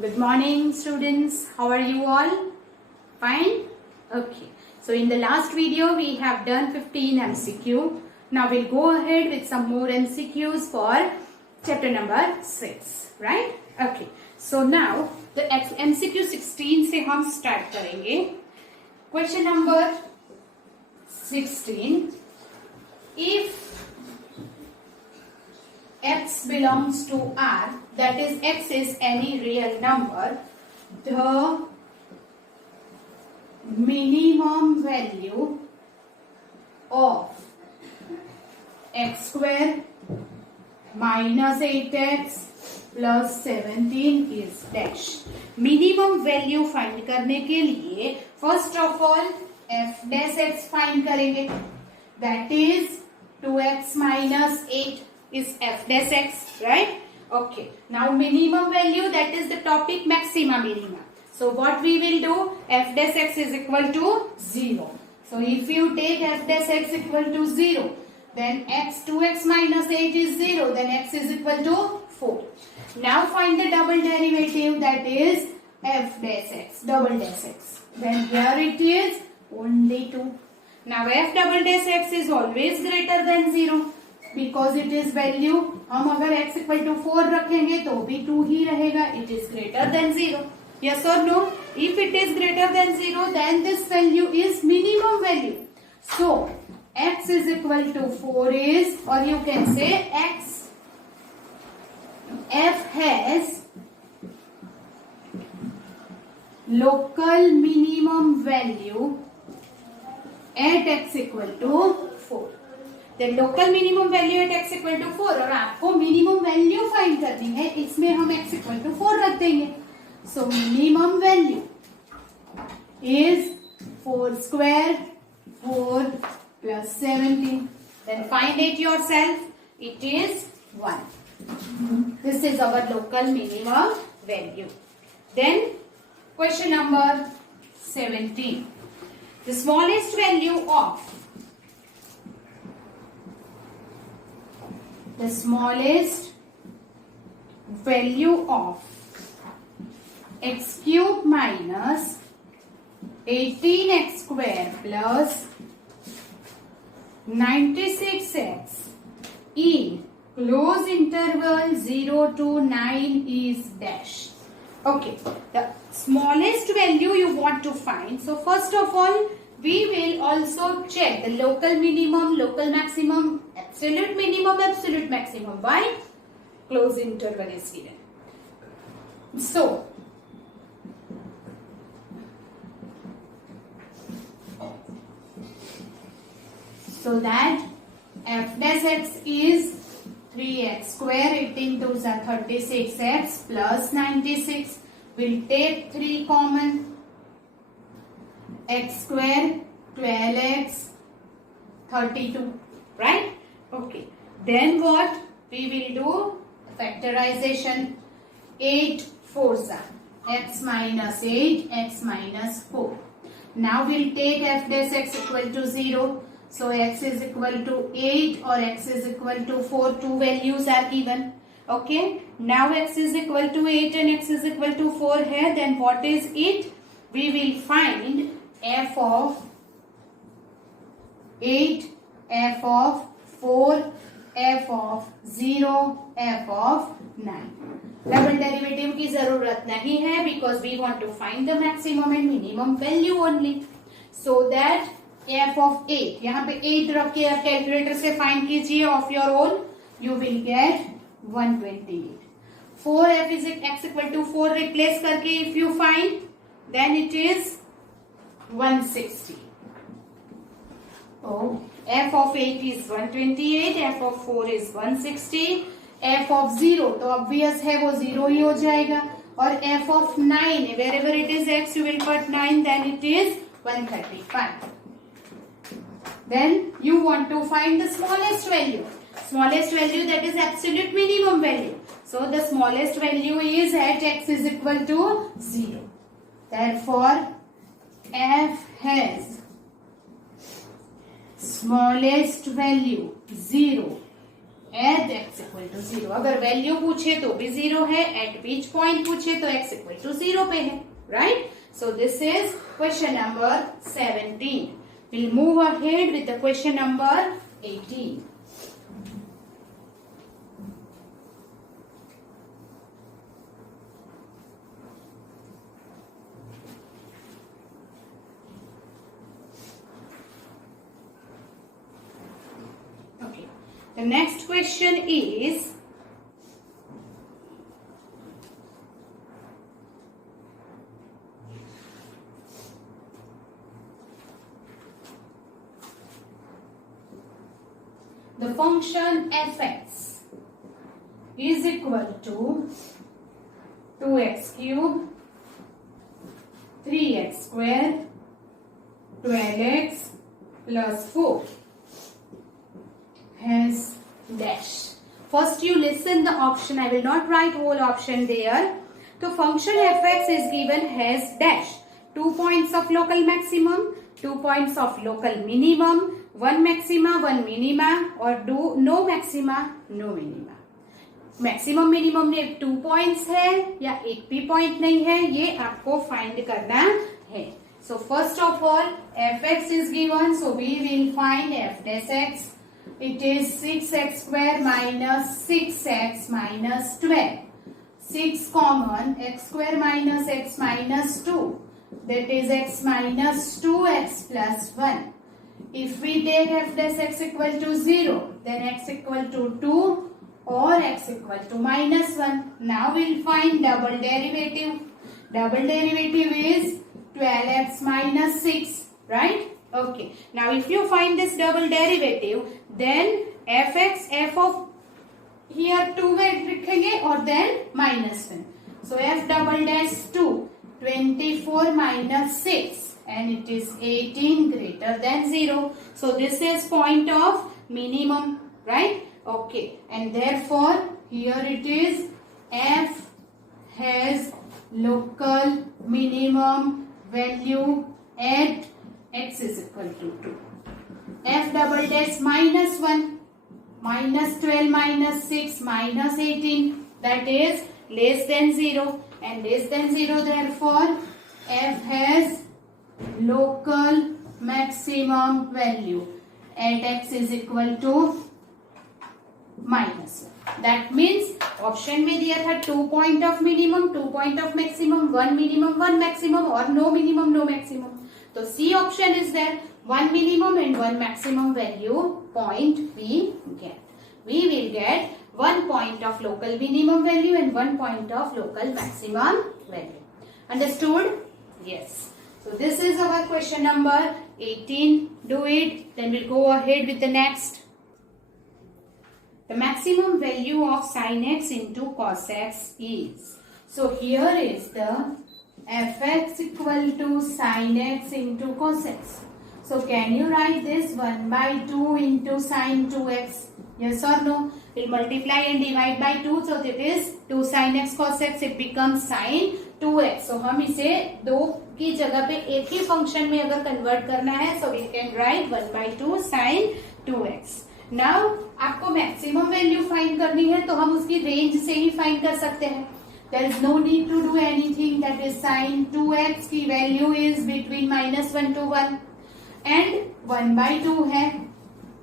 Good morning, students. How are you all? Fine? Okay. So in the last video, we have done 15 MCQ. Now we'll go ahead with some more MCQs for chapter number 6. Right? Okay. So now the MCQ 16 से हम start करेंगे. Question number 16. If x belongs to R, that is x is any real number, the minimum value of x square minus 8x plus 17 is dash. Minimum value find करने के लिए first of all f dash x find करेंगे, that is 2x minus 8 is f dash x, right? Okay. Now minimum value, that is the topic maxima minima. So what we will do, f dash x is equal to 0. So if you take f dash x equal to 0, then 2x minus 8 is 0, then x is equal to 4. Now find the double derivative, that is f dash x, double dash x. Then here it is only 2. Now f double dash x is always greater than 0. Because it is value, हम अगर x equal to 4 रखेंगे तो भी 2 ही रहेगा. It is greater than 0. Yes or no? If it is greater than 0, then this value is minimum value. So x is equal to 4 is, or you can say f has local minimum value at x equal to 4. Then local minimum value at x equal to 4, और आपको minimum value find करनी है, इसमें हम x equal to 4 रख देंगे. So minimum value is 4 square 4 plus 17. Then find it yourself. It is 1. This is our local minimum value. Then question number 17. The smallest value of x cube minus 18x square plus 96x in close interval 0 to 9 is dash. Okay, the smallest value you want to find. So first of all, we will also check the local minimum, local maximum, absolute minimum, absolute maximum. Why? Close interval is given. So that f dash x is 3x square, 18 to 36x plus 96. We'll take 3 common. X square 12x 32, right? Okay. Then what we will do? Factorization. 8 4s are x minus 8, x minus 4. Now we'll take f dash x equal to 0. So x is equal to 8 or x is equal to 4. Two values are given. Okay. Now x is equal to 8 and x is equal to 4 here. Then what is it? We will find f of 8, f of 4, f of 0, f of 9. Double derivative की जरूरत नहीं है, because we want to find the maximum and minimum value only. So that f of 8, यहाँ पे 8 रख के calculator से find कीजिए of your own, you will get 128. 4f is x equal to 4 replace करके if you find, then it is 160. Oh, f of 8 is 128, f of 4 is 160, f of 0 तो obvious है वो 0 ही हो जाएगा, और f of 9 wherever it is x you will put 9, then it is 135. Then you want to find the smallest value, that is absolute minimum value. So the smallest value is at x is equal to 0. Therefore f has smallest value 0 at x equal to 0। अगर value पूछे तो भी 0 है, eight बीच point पूछे तो x equal to 0 पे है, right? So this is question number 17. We'll move ahead with the question number 18. Okay. The next question is the function fx is equal to 2x cube, 3x square, 12x plus 4 has dash. First you listen the option. I will not write whole option there. So function fx is given has dash. 2 points of local maximum, 2 points of local minimum, 1 maxima, 1 minima और no maxima, no minima. Maximum minimum में 2 points है या एक भी point नहीं है, ये आपको फाइंड करना है. So first of all fx is given, so we will find f dash x. It is 6x square minus 6x minus 12. 6 common, x square minus x minus 2. That is x minus 2x plus 1. If we take f dash x equal to 0, then x equal to 2 or x equal to minus 1. Now we'll find double derivative. Double derivative is 12x minus 6, right? Okay. Now if you find this double derivative, then fx, f of here 2 में लिखेंगे और then minus 1. So f double dash 2, 24 minus 6 and it is 18 greater than 0. So this is point of minimum, right? Okay. And therefore here it is f has local minimum value at x is equal to 2. F double dash minus 1, minus 12 minus 6 minus 18, that is less than 0 and less than 0, therefore f has local maximum value at x is equal to minus 1. That means option में दिया था 2 point of minimum, 2 point of maximum, 1 minimum 1 maximum और no minimum no maximum. तो C option is there, 1 minimum and 1 maximum value point we get. We will get 1 point of local minimum value and 1 point of local maximum value. Understood? Yes. So this is our question number 18. Do it. Then we'll go ahead with the next. The maximum value of sin x into cos x is. So here is the fx equal to sin x into cos x. So can you write this 1 by 2 into sin 2x? Yes or no? We'll multiply and divide by 2. So it is 2 sin x cos x. It becomes sin 2x. So हम इसे 2 की जगह पे एक ही function में अगर convert करना है, so we can write 1 by 2 sin 2x. Now आपको मैक्सिमम वैल्यू फाइंड करनी है तो हम उसकी रेंज से ही फाइंड कर सकते हैं. There is no need to do anything. That is sin 2x की value is between -1 to 1. And 1 by 2 है,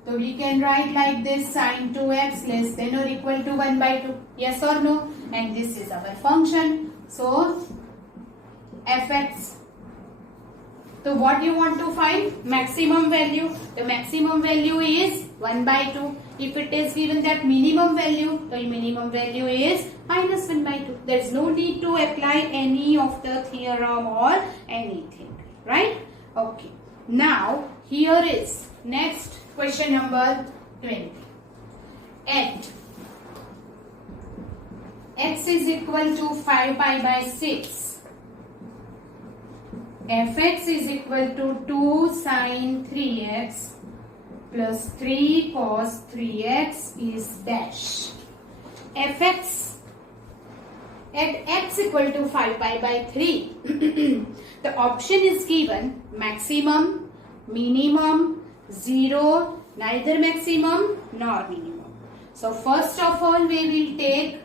तो we can write like this, sin 2x less than or equal to 1 by 2. Yes or no? And this is our function. So fx. So what you want to find? Maximum value. The maximum value is 1 by 2. If it is given that minimum value, the minimum value is -1 by 2. There is no need to apply any of the theorem or anything, right? Okay. Now here is next question number 20. At x is equal to 5 pi by 6, fx is equal to 2 sin 3x plus 3 cos 3x is dash. Fx at x equal to 5 pi by 3. The option is given maximum, minimum, 0, neither maximum nor minimum. So first of all we will take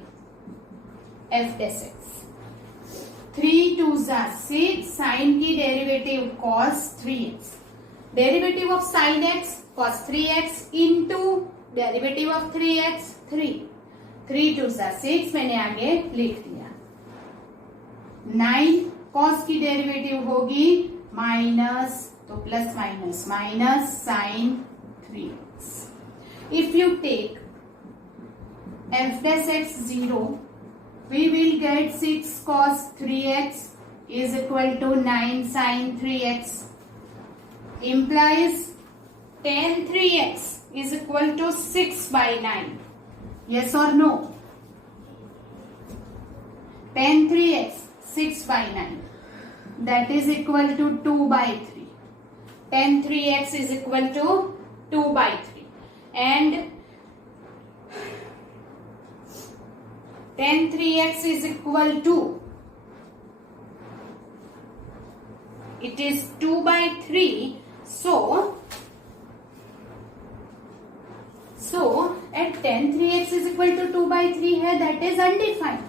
f dash x. 3 2s are 6. Sin की derivative cos 3x. Derivative of sin x cos 3x into derivative of 3x 3. 3 2s are 6 मैंने आगे लिख दिया. 9 cos की derivative होगी minus, तो plus minus minus sine 3x. If you take f dash x 0, we will get 6 cos 3x is equal to 9 sin 3x. Implies tan 3x is equal to 6 by 9. Yes or no? Tan 3x 6 by 9. That is equal to 2 by 3. Tan 3x is equal to 2 by 3. And tan 3x is equal to, it is 2 by 3. So at tan 3x is equal to 2 by 3 है, that is undefined.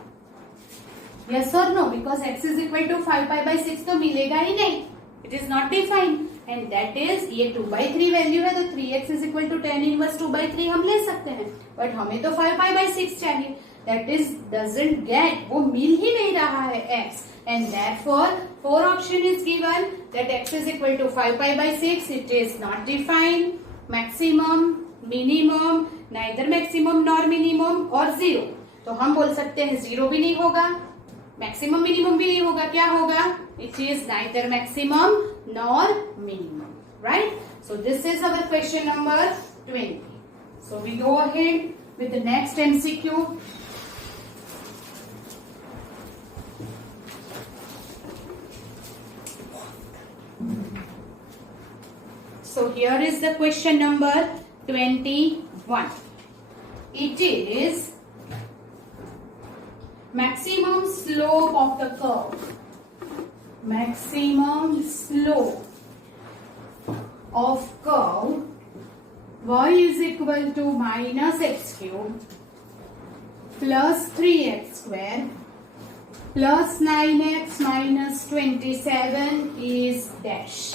Yes or no? Because x is equal to 5 pi by 6 तो मिलेगा ही नहीं. It is not defined. And that is, ये 2 by 3 value है तो 3x is equal to tan inverse 2 by 3 हम ले सकते हैं. But हमें तो 5 pi by 6 चाहिए. That is doesn't get, वो मिल ही नहीं रहा है x. And therefore, 4 option is given that x is equal to 5 pi by 6. It is not defined. Maximum, minimum, neither maximum nor minimum और 0. तो हम बोल सकते हैं 0 भी नहीं होगा, मैक्सिमम मिनिमम भी नहीं होगा. क्या होगा? It is neither maximum nor minimum. Right? So this is our question number 20. So we go ahead with the next MCQ. So here is the question number 21. It is maximum slope of the curve. Maximum slope of curve y is equal to minus x cube plus 3x square plus 9x minus 27 is dash.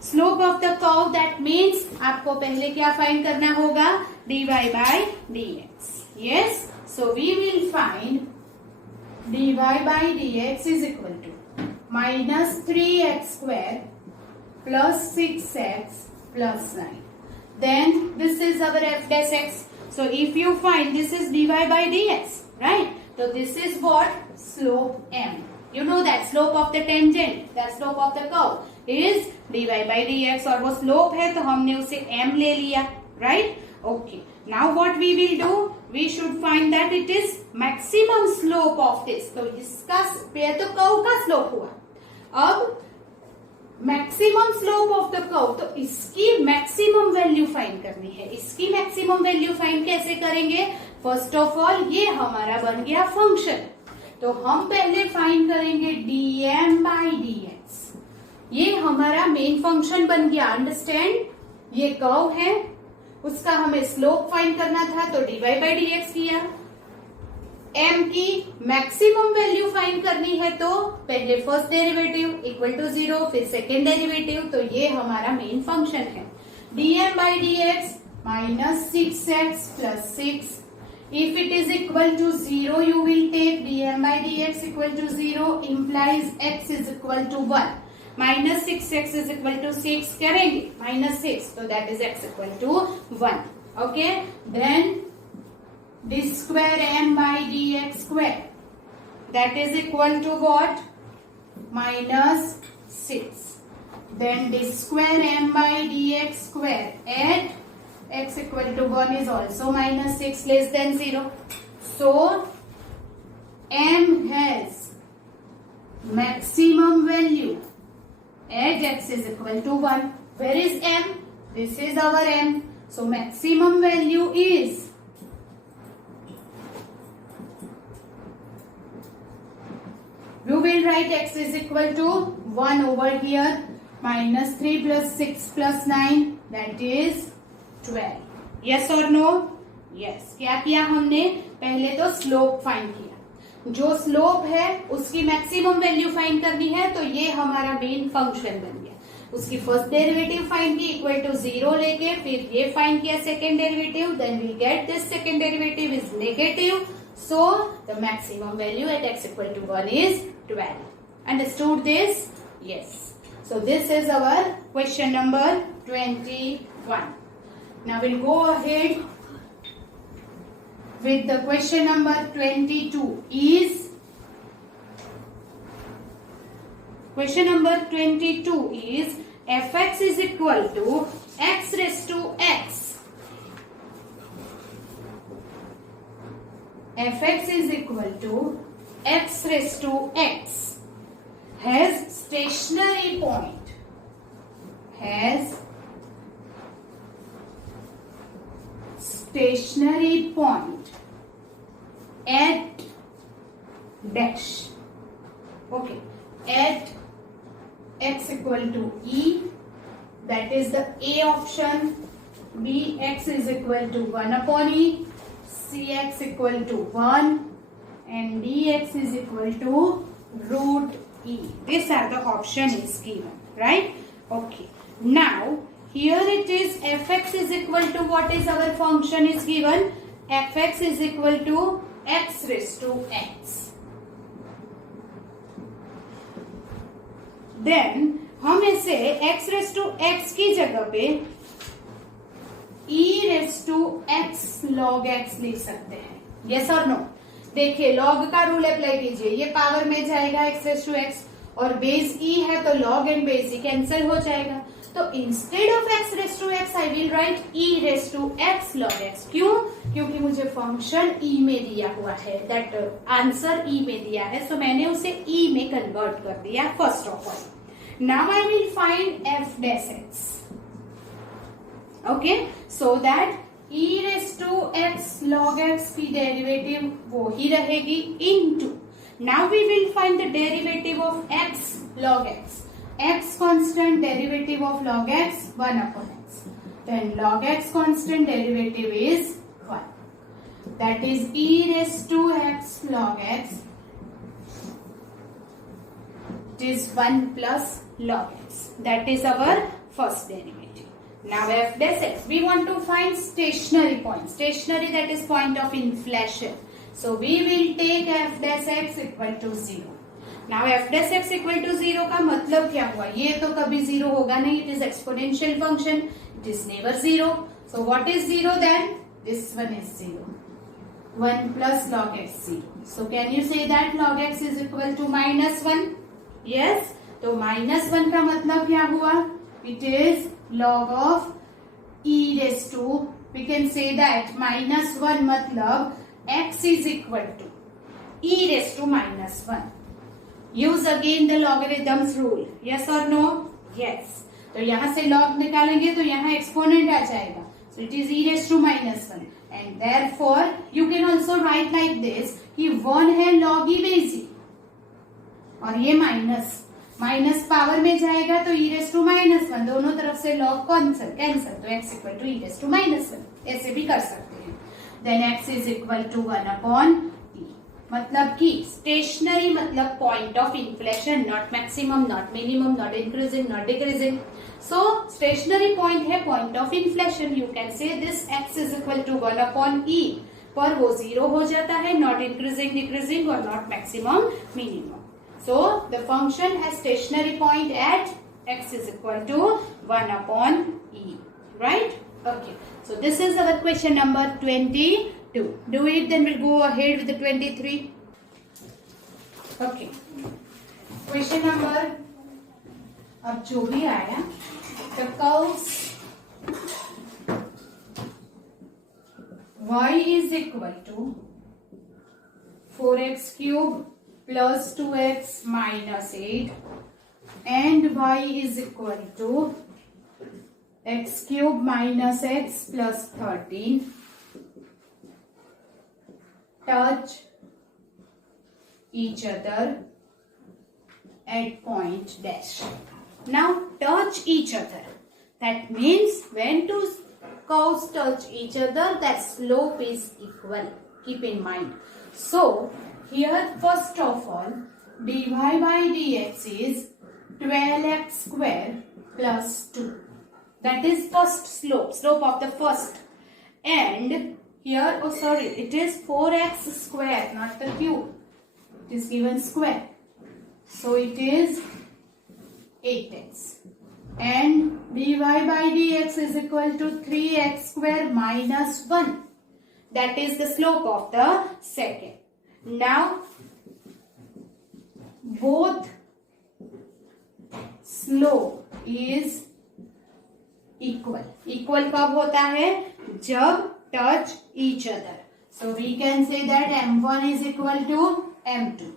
Slope of the curve, that means आपको पहले क्या find करना होगा? dy by dx. Yes, so we will find dy by dx is equal to minus 3x square plus 6x plus 9. Then this is our f dash x. So if you find this is dy by dx, right? So this is what? Slope m. You know that slope of the tangent, that slope of the curve is dy by dx. और वो slope है तो हमने उसे m ले लिया, right? Okay. Now what we will do? We should find that it is maximum slope of this. तो इसका तो कर्व का स्लोप हुआ. अब maximum slope of the curve, तो इसकी मैक्सिमम वैल्यू फाइंड करनी है. इसकी मैक्सिमम वैल्यू फाइंड कैसे करेंगे? फर्स्ट ऑफ ऑल ये हमारा बन गया फंक्शन, तो हम पहले फाइंड करेंगे dm by dx. ये हमारा मेन फंक्शन बन गया. अंडरस्टैंड? ये कर्व है, उसका हमें स्लोप फाइंड करना था तो dy by dx किया. m की मैक्सिमम वैल्यू फाइंड करनी है तो पहले फर्स्ट डेरिवेटिव इक्वल टू 0, फिर सेकेंड डेरिवेटिव. तो ये हमारा मेन फंक्शन है. dm by dx minus 6x plus 6. If it is equal to 0, you will take dm by dx equal to 0 implies x is equal to 1. Minus 6x is equal to 6 करेंगे, minus 6, so that is x equal to 1. Okay, then d square m by dx square, that is equal to what? Minus 6. Then d square m by dx square at x equal to 1 is also minus 6 less than 0. So m has maximum value at x is equal to 1. Where is m? This is our m. So maximum value is you will write x is equal to 1 over here, minus 3 plus 6 plus 9, that is 12. Yes or no? Yes, क्या किया हमने, पहले तो slope find किया, जो slope है उसकी maximum value find करनी है, तो ये हमारा मेन फंक्शन बन गया। उसकी फर्स्ट डेरिवेटिव फाइंड की इक्वल टू 0 लेके, फिर ये फाइंड किया second derivative, then we get this second derivative is negative, so the maximum value at x equal to 1 is 12. Understood this? Yes. So this is our question number 21. Now we'll go ahead with the question number 22 is, question number 22 is fx is equal to x raised to x. Fx is equal to x raised to x has stationary point, has stationary point at dash. Okay, at x equal to e, that is the A option. B, x is equal to 1 upon e, c x equal to 1, and dx is equal to root e. These are the option is given, right? Okay. Now here it is fx is equal to, what is our function is given, fx is equal to x raised to x. Then हम इसे x raised to x की जगह पे e raised to x log x लिख सकते हैं. Yes or no? देखिए log का रूल अप्लाई कीजिए, ये पावर में जाएगा x रेस टू x और बेस e है तो log and base e cancel हो जाएगा, तो instead of x raise to x I will write e raise to x log x. क्यों? क्योंकि मुझे फंक्शन e में दिया हुआ है, दैट आंसर e में दिया है, सो मैंने उसे e में कन्वर्ट कर दिया first of all. Now I will find f dash x. Okay, so that e raise to x log x की डेरिवेटिव वो ही रहेगी into, now we will find the derivative of x log x. x constant derivative of log x 1 upon x, then log x constant derivative is 1, that is e raised to x log x, it is 1 plus log x, that is our first derivative. Now f dash x, we want to find stationary point. Stationary, that is point of inflation. So we will take f dash x equal to 0. Now f dash x equal to 0 का मतलब क्या हुआ? ये तो कभी 0 होगा नहीं. It is exponential function. It is never 0. So what is 0 then? This one is 0. 1 plus log x 0. So can you say that log x is equal to minus 1? Yes. तो minus 1 का मतलब क्या हुआ? It is log of e raised to, we can say that minus 1 मतलब x is equal to e raised to minus 1. Use again the logarithms rule. Yes or no? Yes. तो यहाँ से log निकालेंगे तो यहाँ exponent आ जाएगा. So it is e raised to minus 1. And therefore you can also write like this कि 1 है log e base e और ये माइनस पावर में जाएगा तो e रेस टू माइनस 1, दोनों तरफ से log कैंसिल, तो x equal to e raise to minus 1, ऐसे भी कर सकते हैं. Then x is equal to 1 upon e. मतलब कि स्टेशनरी मतलब point of inflection, not maximum, not minimum, not increasing, not decreasing. So stationary point है point of inflection. You can say this x is equal to 1 upon e, पर वो 0 हो जाता है, not increasing decreasing और not maximum minimum. So the function has stationary point at x is equal to 1 upon e, right? Okay. So this is our question number 22. Do it, then we'll go ahead with the 23. Okay. Question number, अब जो भी आया, the curves y is equal to 4x cube plus 2x minus 8 and y is equal to x cube minus x plus 13 touch each other at point dash. Now touch each other, that means when two curves touch each other, that slope is equal. Keep in mind. So here first of all, dy by dx is 12x square plus 2. That is first slope of the first. And here, oh sorry, it is 4x square, not the cube. It is given square. So it is 8x. And dy by dx is equal to 3x square minus 1. That is the slope of the second. Now, both slope is equal. Equal कब होता है? जब touch each other. So we can say that m1 is equal to m2.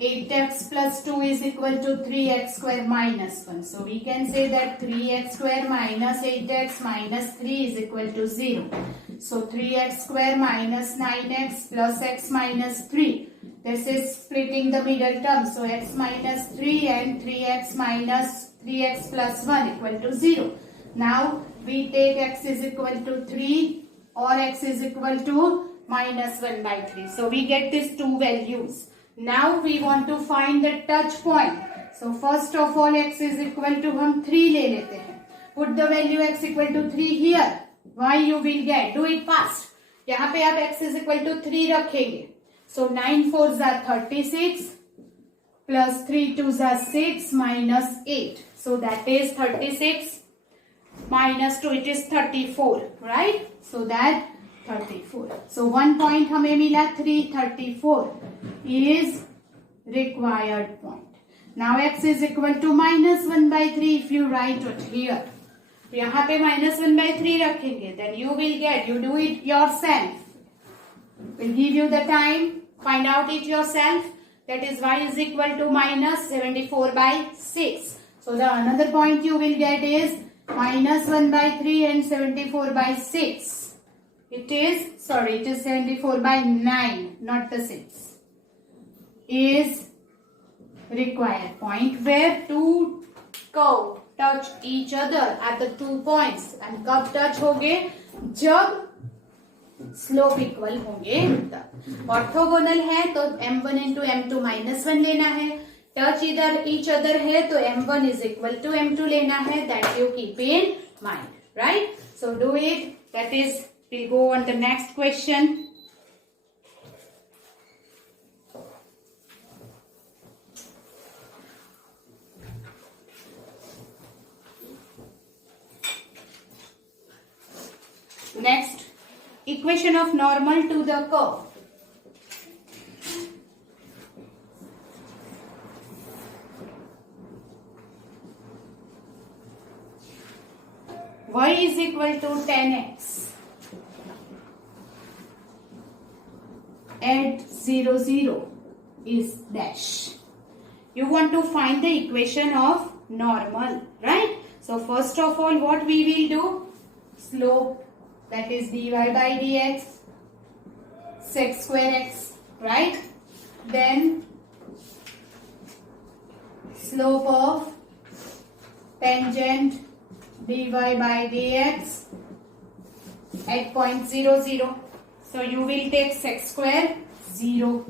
8x plus 2 is equal to 3x square minus 1. So we can say that 3x square minus 8x minus 3 is equal to 0. So 3x square minus 9x plus x minus 3. This is splitting the middle term. So x minus 3 and 3x minus 3x plus 1 equal to 0. Now we take x is equal to 3 or x is equal to minus 1 by 3. So we get these two values. Now we want to find the touch point. So first of all x is equal to हम 3 ले लेते हैं. Put the value x equal to 3 here. Why you will get? Do it fast. यहाँ पे आप x is equal to 3 रखेंगे. So 9 4s are 36 plus 3 2s are 6 minus 8. So that is 36 minus 2, it is 34, right? So that 34. So 1 point हमें मिला 334 is required point. Now x is equal to minus 1 by 3 if you write it here. यहाँ पे minus 1 by 3 रखेंगे, then you will get, you do it yourself. Will give you the time, find out it yourself. That is y is equal to minus 74 by 6. So the another point you will get is minus 1 by 3 and 74 by 6. It is 74 by 9, not the 6. Is required point where two curve touch each other at the 2 points. And कब touch होंगे? जब slope equal होंगे तब. Orthogonal है तो m1 into m2 minus 1 लेना है. Touch इधर ईच अदर है तो m1 is equal to m2 लेना है. That you keep in mind, right? So do it. That is, we'll go on the next question. Next, equation of normal to the curve. Y is equal to 10x at 0 0 is dash. You want to find the equation of normal, right? So first of all, what we will do? Slope, that is dy by dx sec square x, right? Then slope of tangent dy by dx at point 0 0. So you will take sec square 0.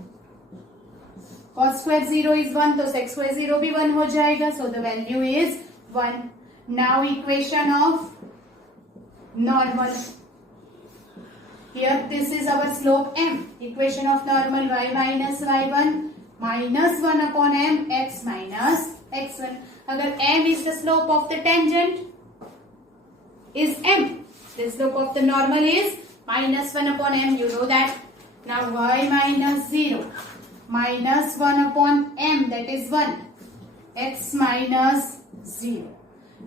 Cos square 0 is 1, तो sec square 0 भी 1 हो जाएगा. So the value is 1. Now equation of normal. Here this is our slope m. Equation of normal y minus y1 minus 1 upon m x minus x1. अगर m is the slope of the tangent is m. The slope of the normal is minus 1 upon m. You know that. Now y minus 0 minus 1 upon m, that is 1. X minus 0.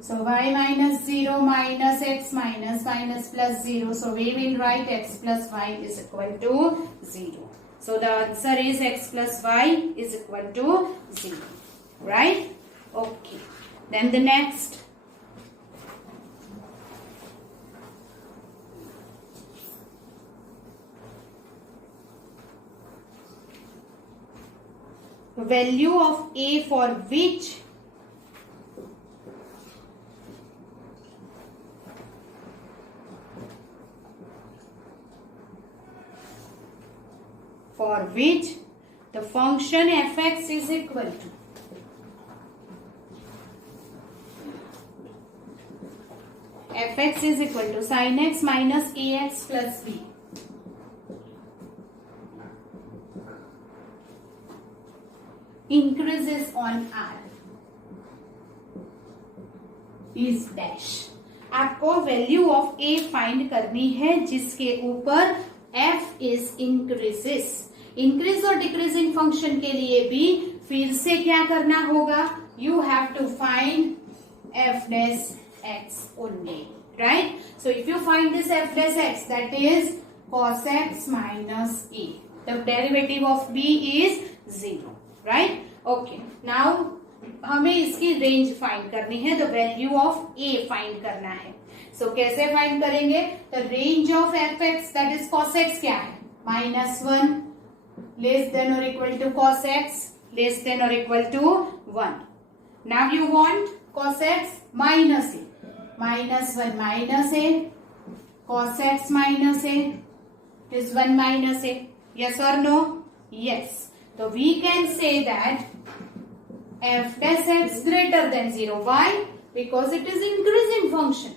So y minus 0 minus x minus plus 0. So we will write x plus y is equal to 0. So the answer is x plus y is equal to 0. Right? Okay. Then the next. Value of a for which which the function fx is equal to sin x minus ax plus b. Increases on r is dash. आपको value of a find करनी है जिसके ऊपर f is increases. Increase और decreasing function के लिए भी फिर से क्या करना होगा? You have to find f dash x only, right? So if you find this f dash x, that is cos x minus a. The derivative of b is 0, right? Okay. Now हमें इसकी range find करनी है. The value of a find करना है. So कैसे find करेंगे? The range of f x that is cos x क्या है? -1 लेस देन और equal to cos x less than और equal to 1. Now you want cos x minus a. -1 minus a cos x minus a is 1 minus a. Yes or no? Yes. So we can say that f dash x greater than 0. Why? Because it is increasing function.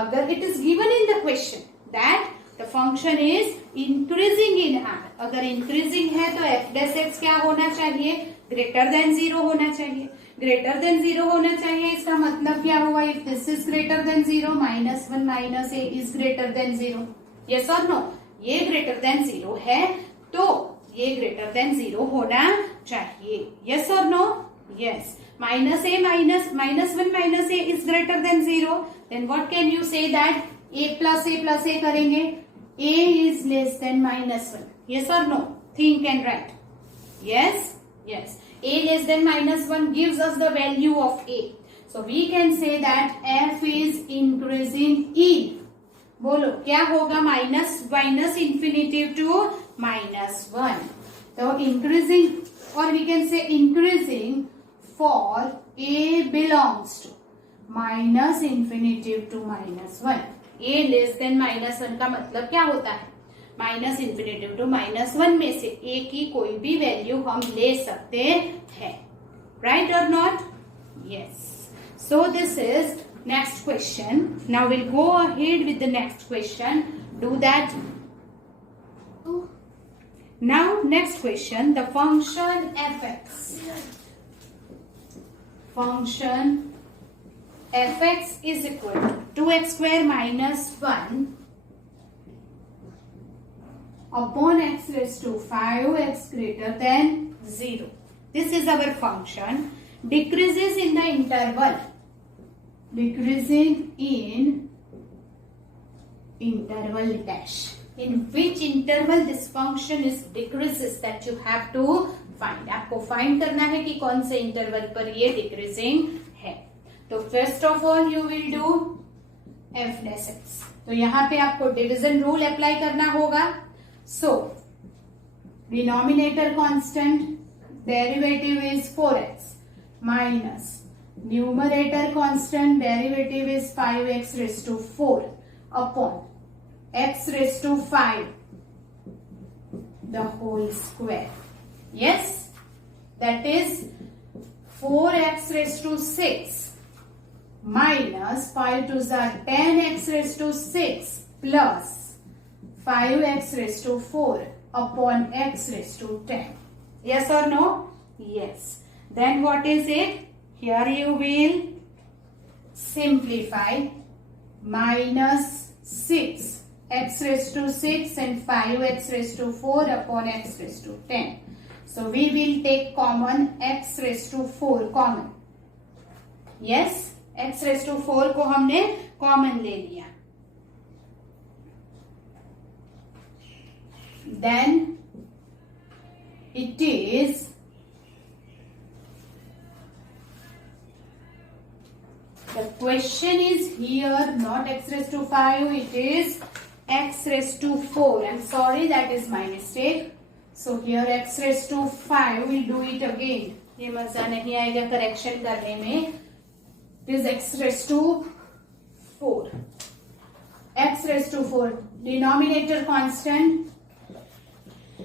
अगर it is given in the question that the function is increasing in r, अगर increasing है तो f dash x क्या होना चाहिए? greater than 0 होना चाहिए. greater than 0 होना चाहिए इसका मतलब क्या हुआ? if this is greater than 0, -1 minus a is greater than 0. yes or no? ये greater than 0 है तो ये greater than 0 होना चाहिए. yes or no? yes. minus a minus -1 minus a is greater than 0. then what can you say that a plus a करेंगे? a is less than -1. yes or no? think and write. yes. yes. a less than -1 gives us the value of a. so we can say that f is increasing in. बोलो क्या होगा? Minus infinity to -1. तो increasing और we can say increasing for a belongs to minus infinity to -1. a less than -1 का मतलब क्या होता है? माइनस इंफिनिटी टू -1 में से a की कोई भी वैल्यू हम ले सकते हैं. राइट और not? Yes. So this is next question. Now will go ahead with the next question. Do that. Now next question. The function fx. function fx is equal to 2x square minus 1 upon x raised to 5x greater than 0. This is our function. Decreases in the interval. Decreasing in interval dash. In which interval this function is decreases, that you have to find. आपको find करना है कि कौन से interval पर ये decreasing है. तो first of all you will do f dash x. तो यहाँ पे आपको डिविजन रूल अप्लाई करना होगा. सो denominator constant, derivative is 4x minus numerator constant, derivative is 5x raised to 4 upon x raised to 5 the whole square. Yes, that is 4x raised to 6 minus 5 to the 10x raised to 6 plus 5x raised to 4 upon x raised to 10. Yes or no? Yes. Then what is it? Here you will simplify. Minus 6 x raised to 6 and 5x raised to 4 upon x raised to 10. So we will take common x raised to 4 common. Yes, x raised to 4 को हमने common ले लिया. Then it is the question is here not x raised to 5, it is x raised to 4. I'm sorry, that is my mistake. So here x raised to 5, we'll do it again. ये मजा नहीं आएगा correction करने में. It is x raised to 4. x raised to 4. Denominator constant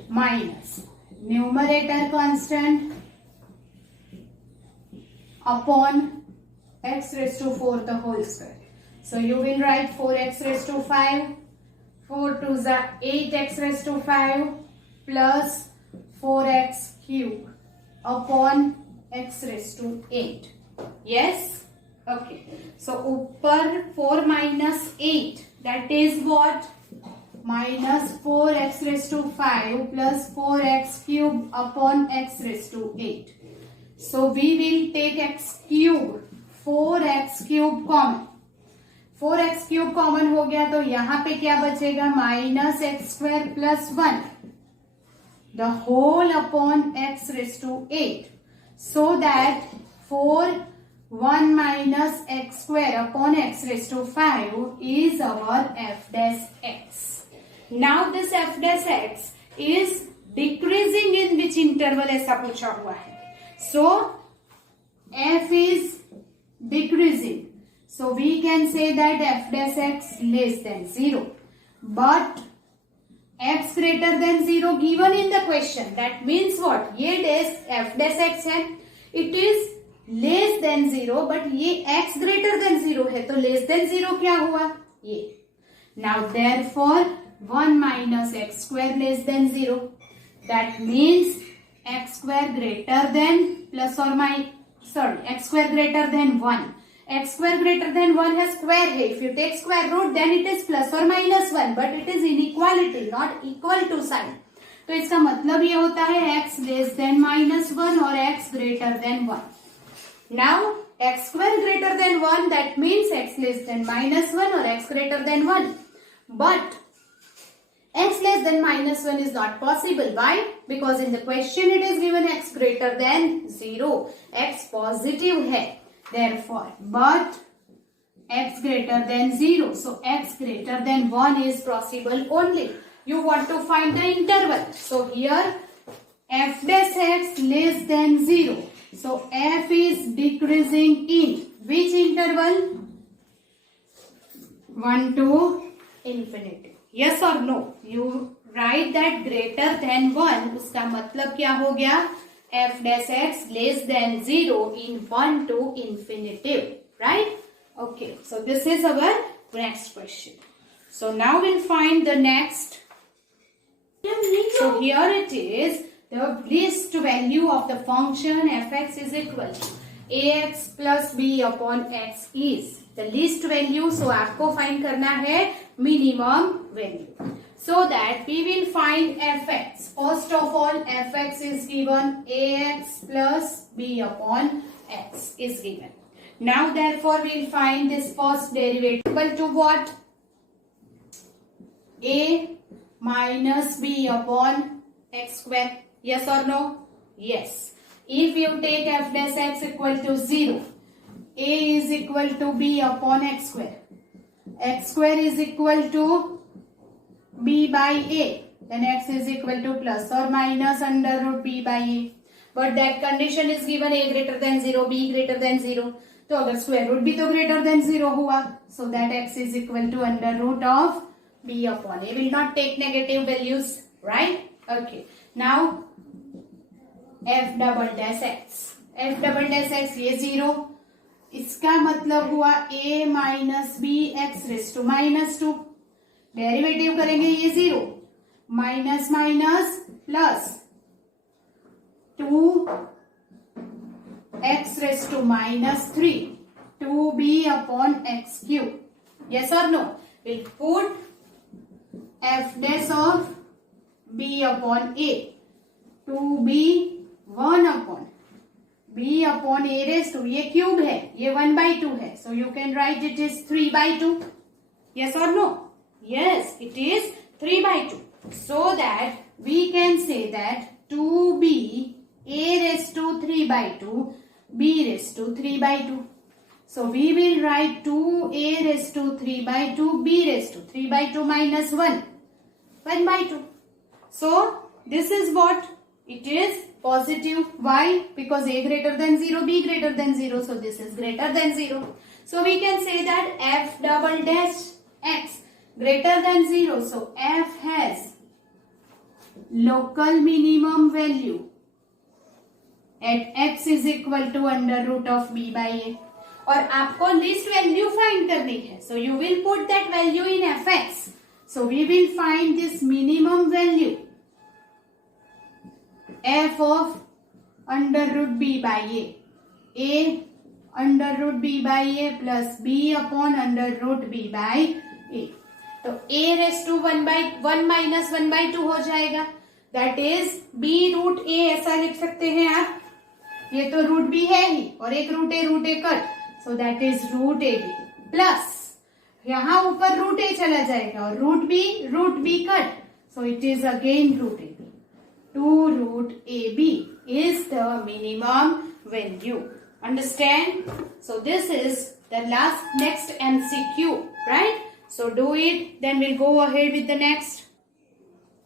minus numerator constant upon x raised to 4 the whole square. So you will write 4x raised to 5, 4 to the 8x raised to 5 plus 4x cube upon x raised to 8. Yes? Okay. So upper 4 minus 8, that is what? Minus 4x raised to 5 plus 4x cube upon x raised to 8. So we will take x cube, 4x cube common. 4x cube common हो गया तो यहाँ पे क्या बचेगा? Minus x square plus 1 the whole upon x raise to 8 so that 1 minus x square upon x raised to 5 is our f dash x. Now this f dash x is decreasing in which interval ऐसा पूछा हुआ है. So f is decreasing. So we can say that f dash x less than 0. But x greater than 0 given in the question. That means what? ये dash f dash x है. It is less than 0 but ये x greater than 0 है तो less than 0 क्या हुआ? ये. Now therefore 1 minus x square less than 0. That means x square greater than plus or minus x square greater than 1. x square greater than 1 है square है. If you take square root then it is plus or minus 1 but it is inequality not equal to sign. तो इसका मतलब ये होता है x less than minus 1 और x greater than 1. Now x square greater than 1 that means x less than minus 1 or x greater than 1. But x less than minus 1 is not possible. Why? Because in the question it is given x greater than 0. x positive है. Therefore, but x greater than 0. So, x greater than 1 is possible only. You want to find the interval. So, here f dash x less than 0. So, f is decreasing in which interval? 1 to infinity. Yes or no? You write that greater than 1. उसका मतलब क्या हो गया? f dash x less than 0 in 1 to infinitive, right? Okay, so this is our next question. So now we'll find the next. So here it is, the least value of the function fx is equal to ax plus b upon x is the least value. So आपको find करना है minimum value. So that we will find fx. First of all, fx is given ax plus b upon x is given. Now therefore we will find this first derivative equal to what? A minus b upon x square. Yes or no? Yes. If you take f dash x equal to 0, a is equal to b upon x square. X square is equal to b by a, then x is equal to plus or minus under root b by a. But that condition is given a greater than 0, b greater than 0. तो अगर square root भी तो greater than 0 हुआ, so that x is equal to under root of b upon a. Will not take negative values, right? Okay. Now f double dash x. f double dash x ये 0. इसका मतलब हुआ a minus b x raised to minus 2. Derivative करेंगे ये 0 minus minus plus 2 x raise to minus 3 2b upon x cube. Yes और no? Will put f dash of b upon a 2b 1 upon b upon a raise to ये cube है ये 1 by 2 है. So you can write it is 3 by 2. Yes or no? Yes, it is 3 by 2. So that we can say that 2b a raised to 3 by 2 b raised to 3 by 2. So we will write 2a raised to 3 by 2 b raised to 3 by 2 minus 1 by 2. So this is what? It is positive. Why? Because a greater than 0 b greater than 0. So this is greater than 0. So we can say that f double dash x greater than 0. So f has local minimum value at x is equal to under root of b by a. और आपको least value find करनी है, so you will put that value in fx. So we will find this minimum value f of under root b by a under root b by a plus b upon under root b by a. तो a raise to 1/1 minus 1/2 हो जाएगा, that is b root a, ऐसा लिख सकते हैं आप. ये तो रूट b है ही और एक root a cut, so that is root a b plus यहां ऊपर रूट a चला जाएगा और root b cut, so it is again root a b. 2 root ab is the minimum value. Understand? So this is the next MCQ, right? So do it, then we'll go ahead with the next.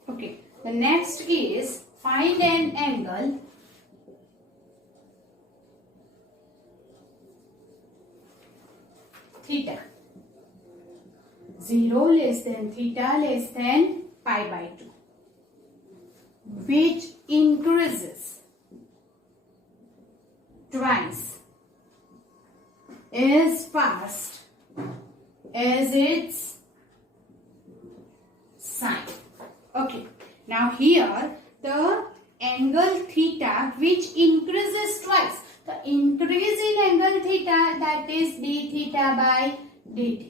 Okay, the next is find an angle theta 0 less than theta less than pi by 2, which increases twice as fast as its sine. Okay, now here the angle theta which increases twice, the increase in angle theta, that is d theta by dt.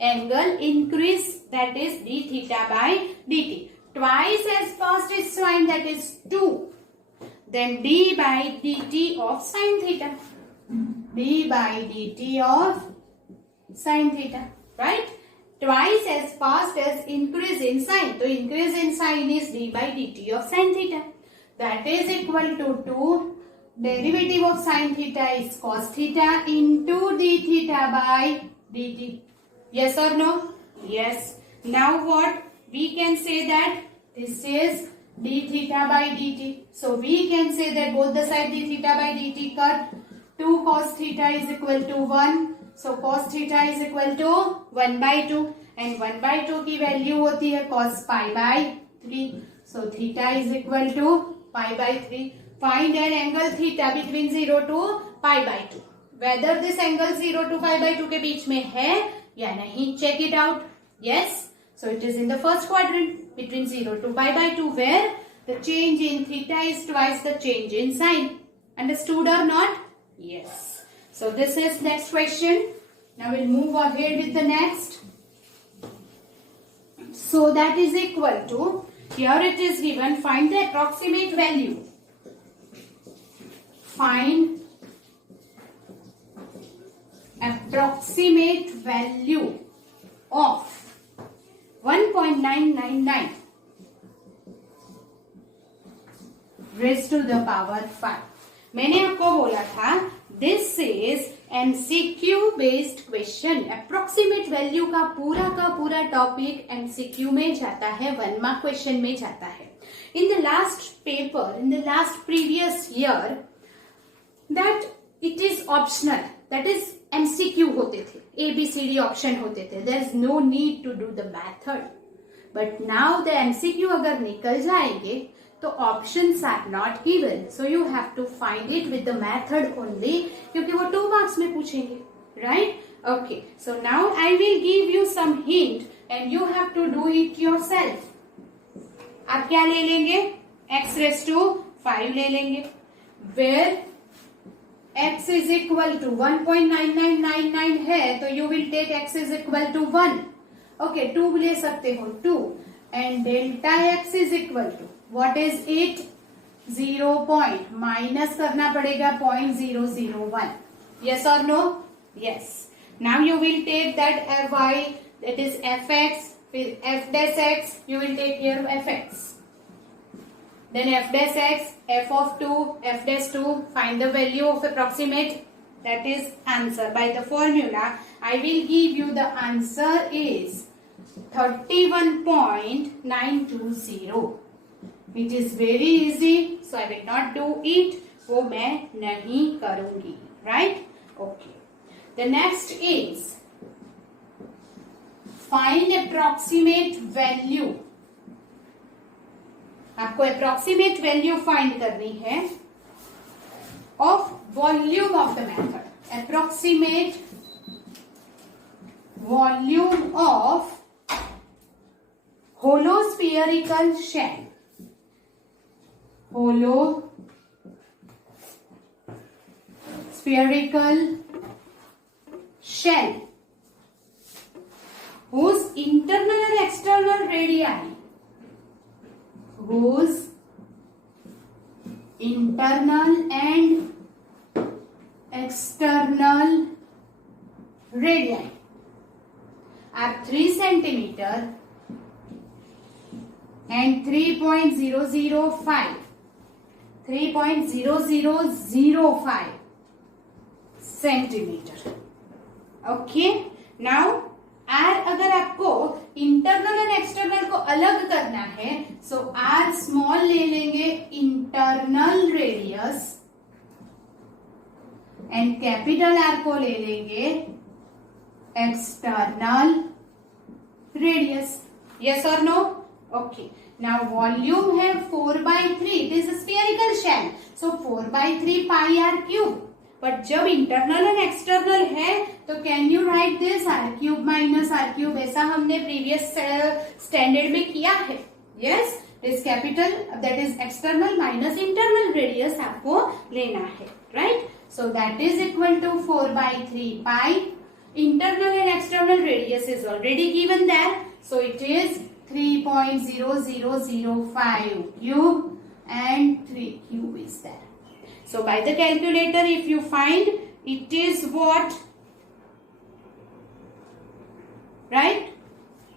Angle increase, that is d theta by dt. Twice as fast as sine, that is 2. Then d by dt of sine theta. d by dt of sine theta, right? Twice as fast as increase in sine. So increase in sine is d by dt of sine theta. That is equal to 2. Derivative of sine theta is cos theta into d theta by dt. Yes or no? Yes. Now what? We can say that this is d theta by dt. So we can say that both the side d theta by dt cut. 2 cos theta is equal to 1. So cos theta is equal to 1/2 and 1/2 की value होती है cos pi by 3. So theta is equal to pi by 3. Find an angle theta between 0 to pi by 2. Whether this angle 0 to pi by 2 के बीच में है या नहीं, check it out. Yes. So it is in the first quadrant between 0 to pi by 2 where the change in theta is twice the change in sine. Understood or not? Yes. So this is next question. Now we'll move ahead with the next. So that is equal to, here it is given, find the approximate value. Find approximate value of 1.999 raised to the power 5. मैंने आपको बोला था this is MCQ based question. Approximate value का पूरा topic MCQ में जाता है, 1 mark question में जाता है. In the last paper, in the last previous year, that it is optional, that is MCQ होते थे, ABCD ऑप्शन होते थे. There is no need to do the method. But now the MCQ अगर निकल जाएंगे तो options are not given, so you have to find it with the method only, क्योंकि वो 2 मार्क्स में पूछेंगे, right? Okay, so now I will give you some hint and you have to do it yourself. आप क्या ले लेंगे? x⁵ ले लेंगे, where x is equal to 1.9999 है, तो you will take x is equal to 1. Okay, 2 ले सकते हो, 2, and delta x is equal to what is it? 0 point minus करना पड़ेगा 0.001. Yes or no? Yes. Now you will take that fy, that is fx, with f dash x, you will take here fx. Then f dash x, f of 2, f dash 2, find the value of approximate, that is answer. By the formula, I will give you the answer is 31.920. It is very easy, so I will not do it. वो मैं नहीं करूंगी, right? Okay. The next is find approximate value आपको approximate value find करनी है of volume of the method, approximate volume of holospherical shell, holospherical shell whose internal and external radii, whose internal and external radii are 3 centimeter and 3.005 centimeter. Okay, now R अगर आपको internal and external को अलग करना है, सो are small ले लेंगे internal radius and capital R को ले लेंगे एक्सटर्नल रेडियस. यस और नो? Okay, now volume है 4/3. It is a spherical shell, so 4/3 pi r cube. But जब internal and external है तो can you write this r cube minus r cube? ऐसा हमने previous standard में किया है. Yes, this capital that is external minus internal radius आपको लेना है, right? So that is equal to 4/3 pi. Internal and external radius is already given there, so it is 3.0005 cube and 3 cube is there. So by the calculator if you find, it is what? Right?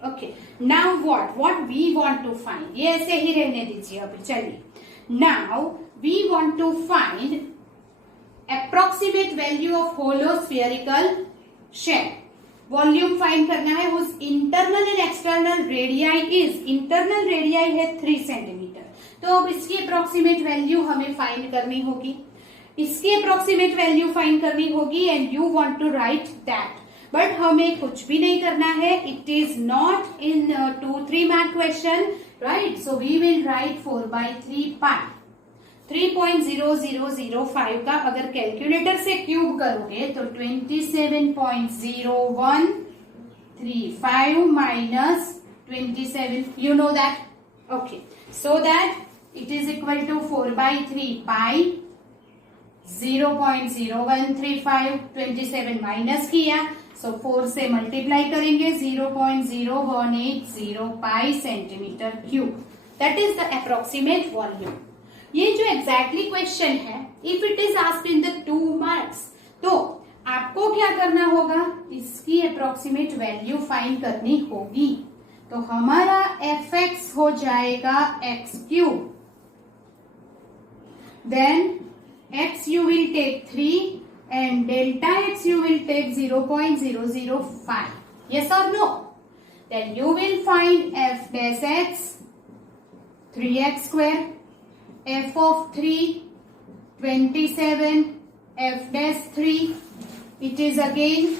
Okay. Now what we want to find? ये ऐसे ही रहने दीजिए अभी, चलिए. Now we want to find approximate value of holospherical shell. Volume find करना है. उस internal and external radii is, internal radii है 3 सेंटीमीटर. तो अब इसकी अप्रोक्सीमेट वैल्यू हमें फाइंड करनी होगी, इसकी अप्रोक्सीमेट वैल्यू फाइंड करनी होगी and you want to write that. But हमें कुछ भी नहीं करना है. It is not in 2-3 mark question, right? So we will write 4/3 pi. 3.0005 का अगर कैलकुलेटर से क्यूब करोगे तो 27.0135 minus 27, you know that? Okay, so that it is equal to 4/3 pi 0.0135, 27 minus किया, so 4 से मल्टीप्लाई करेंगे 0.0180 पाई centimetre cube. That is the approximate volume. ये जो एग्जैक्टली क्वेश्चन है, if it is asked in the 2 marks, तो आपको क्या करना होगा? इसकी अप्रोक्सीमेट वैल्यू फाइंड करनी होगी. तो हमारा fx हो जाएगा x cube, then x you will take 3 and delta x you will take 0.005. Yes or no? Then you will find f dash x 3x square, f of 3 27, f dash 3 it is again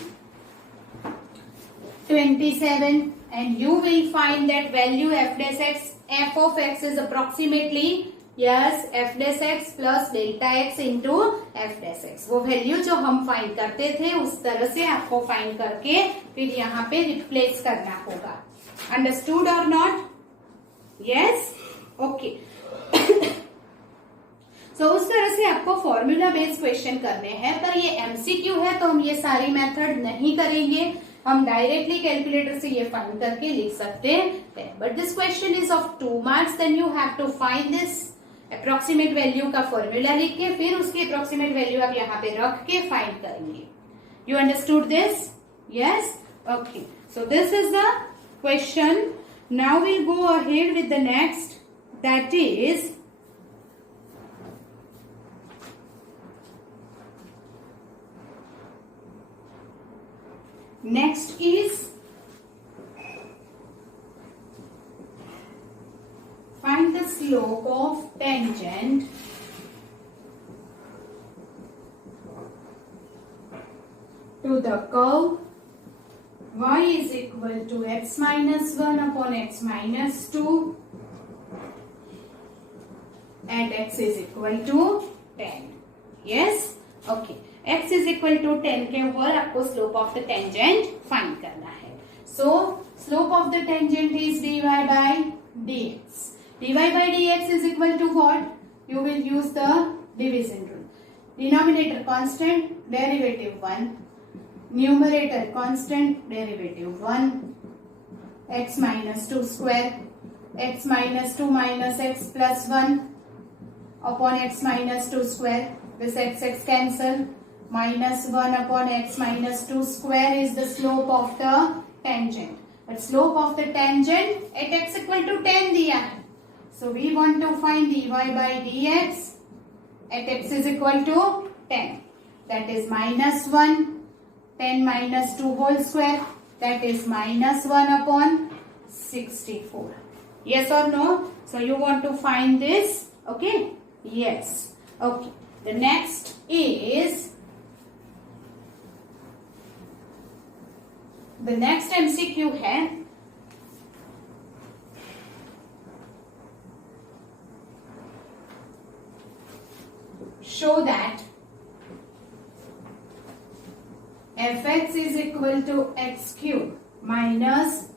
27, and you will find that value f dash x, f of x is approximately, yes, f dash x plus delta x into f dash x. वो value जो हम find करते थे उस तरह से आपको find करके फिर यहाँ पे रिप्लेस करना होगा. अंडरस्टूड और नॉट? Yes, okay. तो उस तरह से आपको फॉर्मूला बेस्ड क्वेश्चन करने हैं, पर ये एमसीक्यू है तो हम ये सारी मेथड नहीं करेंगे. हम डायरेक्टली कैलकुलेटर से ये फाइंड करके लिख सकते हैं. But this question is of 2 marks, then you have to find this approximate value का फॉर्मूला लिख के फिर उसकी अप्रोक्सीमेट वैल्यू आप यहाँ पे रख के फाइंड करेंगे. You understood this? Yes, okay. So this is the question. Now will go ahead with the next, that is next is find the slope of tangent to the curve y is equal to x minus 1 upon x minus 2 at x is equal to 10. Yes, okay. x is equal to 10 के ऊपर आपको slope of the tangent find करना है. So slope of the tangent is dy by dx. dy by dx is equal to what? You will use the division rule. Denominator constant, derivative 1. Numerator constant, derivative 1. x minus 2 square, x minus 2 minus x plus 1 upon x minus 2 square. This x cancel. Minus 1 upon x minus 2 square is the slope of the tangent. But slope of the tangent at x equal to 10 दिया है. So we want to find dy by dx at x is equal to 10. That is minus 1. 10 minus 2 whole square. That is minus 1 upon 64. Yes or no? So you want to find this? Okay? Yes. Okay. The next is the next MCQ है show that fx is equal to x cube minus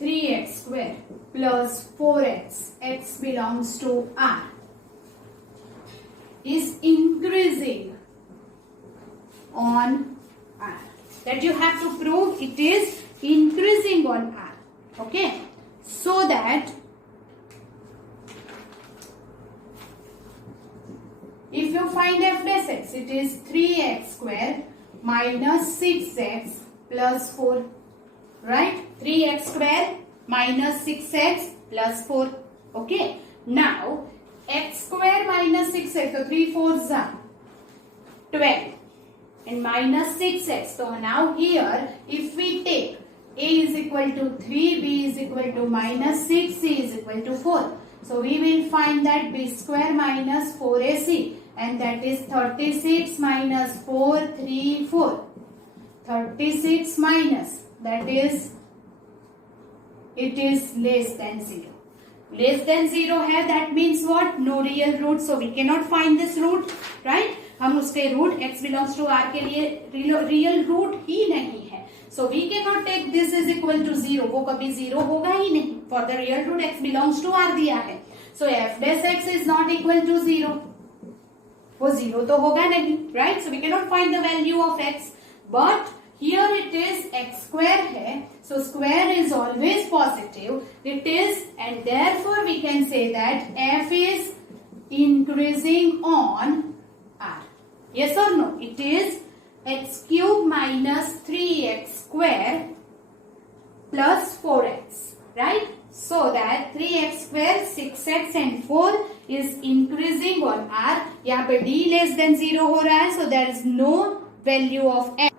3x square plus 4x, x belongs to R, is increasing on R. That you have to prove it is increasing on R. Okay. So that if you find f dash x, it is 3x square minus 6x plus 4. Right? 3x square minus 6x plus 4. Okay. Now, x square minus 6x, so 3 4s are 12. And minus 6x. So now here, if we take a is equal to 3, b is equal to minus 6, c is equal to 4. So we will find that b square minus 4ac, and that is 36 minus 4, 3, 4. 36 minus, that is, it is less than 0. Less than 0 है, that means what? No real root. So we cannot find this root, right? हम उसके root x belongs to R के लिए real root ही नहीं है. So we cannot take this is equal to 0. वो कभी 0 होगा ही नहीं. For the real root x belongs to R दिया है. So f dash x is not equal to 0. वो 0 तो होगा नहीं, right? So we cannot find the value of x. But here it is x square है. So square is always positive. It is, and therefore we can say that f is increasing on R. Yes or no? It is x cube minus 3x square plus 4x. Right? So that 3x square, 6x and 4 is increasing on R. यहाँ पे d less than 0 हो रहा है. So there is no value of x.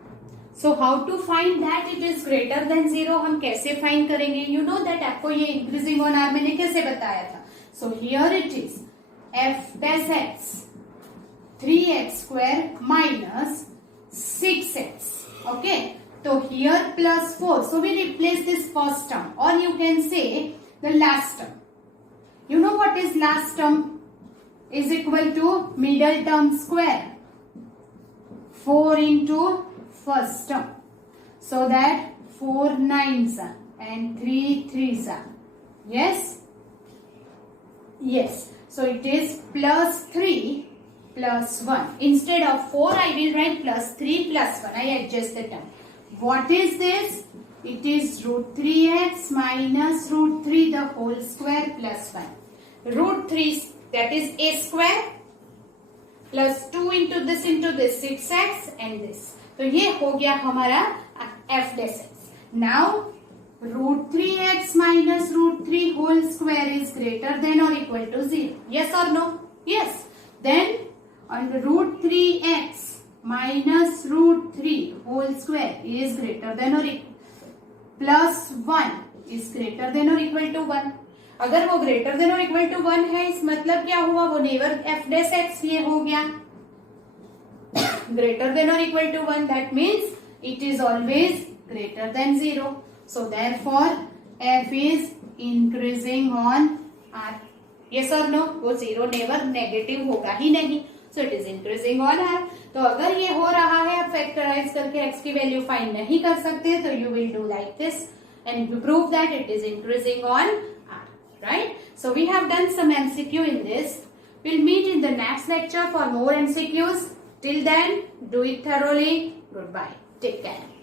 So how to find that it is greater than 0? हम कैसे find करेंगे? You know that आपको ये increasing on R मैंने कैसे बताया था? So here it is f dash x 3x square minus 6x. Okay. So here plus 4. So we replace this first term, or you can say the last term. You know what is last term? Is equal to middle term square. 4 into first term. So that 4 9s are and 3 3s are. Yes? Yes. So it is plus 3 plus 1. Instead of 4, I will write plus 3 plus 1. I adjust the term. What is this? It is root 3x minus root 3 the whole square plus 1. Root 3, that is a square, plus 2 into this 6x and this. तो ये हो गया हमारा f dash x. Now root 3x minus root 3 whole square is greater than or equal to 0. Yes or no? Yes. Then on root 3x minus root 3 whole square is greater than or equal plus 1 is greater than or equal to 1. अगर वो greater than or equal to 1 है, इस मतलब क्या हुआ? वो never f dash x ये हो गया greater than or equal to 1. That means it is always greater than 0. So therefore f is increasing on R. Yes or no? वो जीरो नेवर नेगेटिव होगा ही नहीं. So it is increasing on r. तो अगर ये हो रहा है, आप फैक्टराइज करके x की वैल्यू फाइंड नहीं कर सकते, तो you will do like this and you prove that it is increasing on r. Right? So we have done some MCQ in this. We'll meet in the next lecture for more MCQs. Till then, do it thoroughly. Goodbye. Take care.